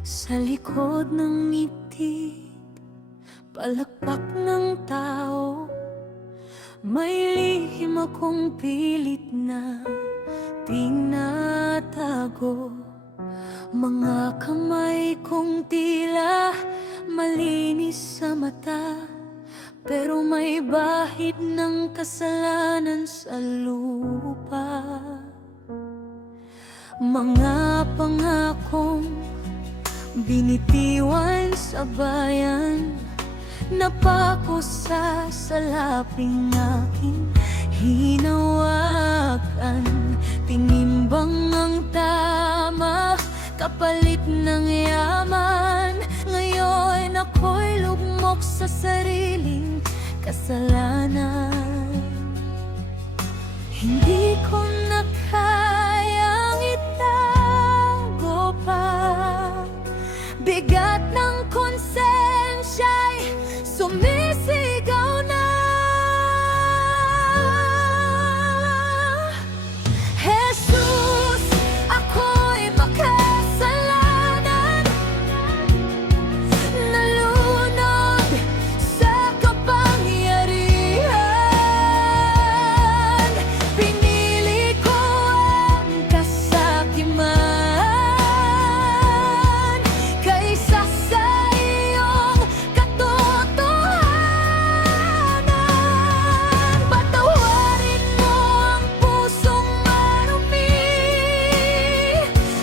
Sa likod ng ngiti, palakpak ng tao, may lihim akong pilit na tinatago. Mga kamay kong tila malinis sa mata, pero may bahid ng kasalanan sa lupa. Mga pangakong binitiwan sa bayan, napako sa salaping aking hinawakan. Tinimbang ang tama, kapalit ng yaman. Ngayon ako'y lugmok sa sariling kasalanan. Hindi ko na kayang itago pa, bigat ng konsensya'y sumisigaw na. Jesus, ako'y makasalanan, nalunod sa kapangyarihan. Pinili ko ang kasakiman kaysa sa iyong katotohanan. Patawarin mo ang pusong marumi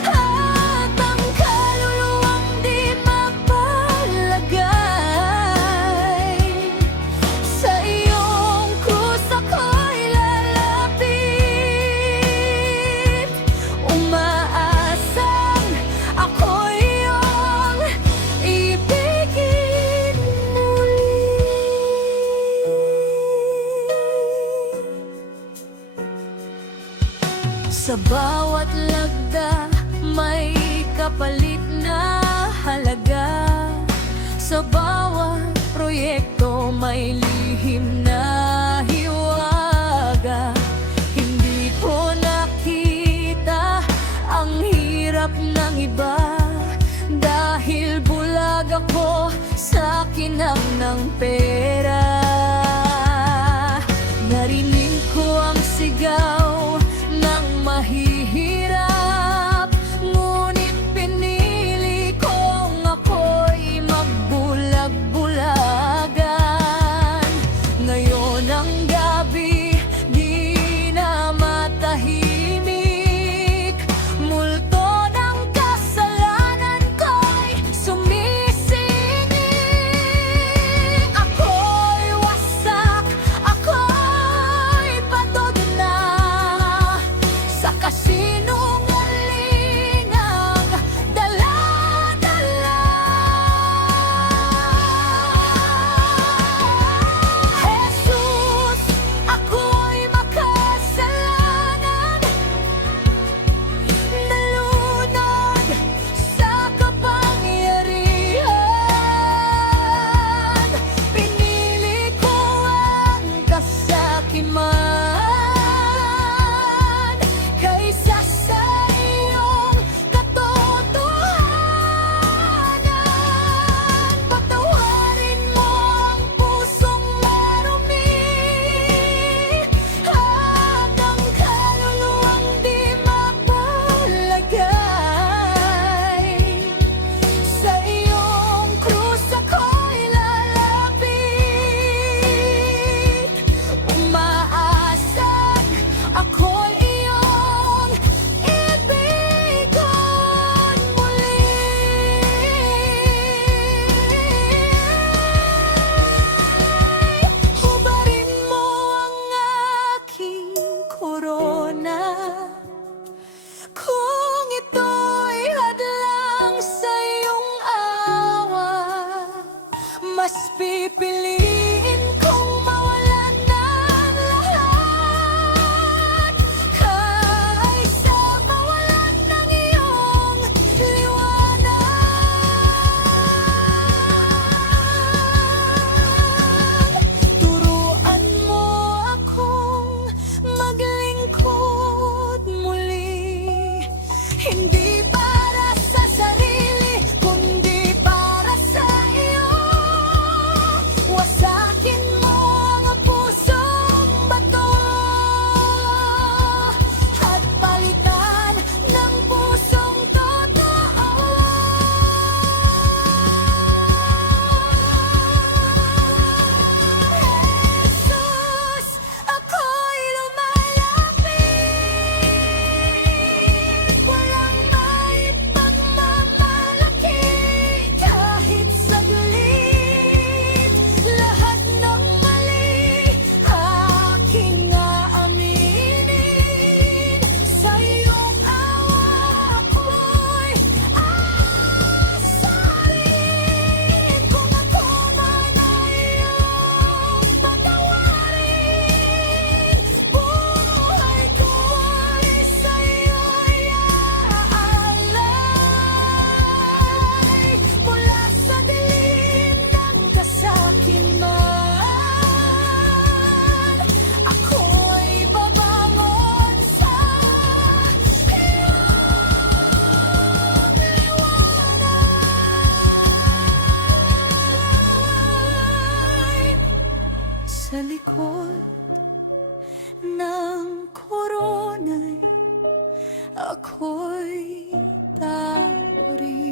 at ang kaluluwang di mapalagay. Sa iyong krus ako'y lalapit, umaasang ako'y iyong ibigin muli. Sa bawat lagda may kapalit na halaga. Sa bawat proyekto may lihim na hiwaga. Hindi ko nakita ang hirap ng iba, dahil bulag ako sa kinang ng pera. Narinig ko ang sigaw ng mahihirap, ngunit pinili kong ako'y magbulag-bulagan. Ngayon ang gabi di na matahimik, multo ng kasalanan ko'y sumisingit. Ako'y wasak ikot ng korona'y ako'y taturi.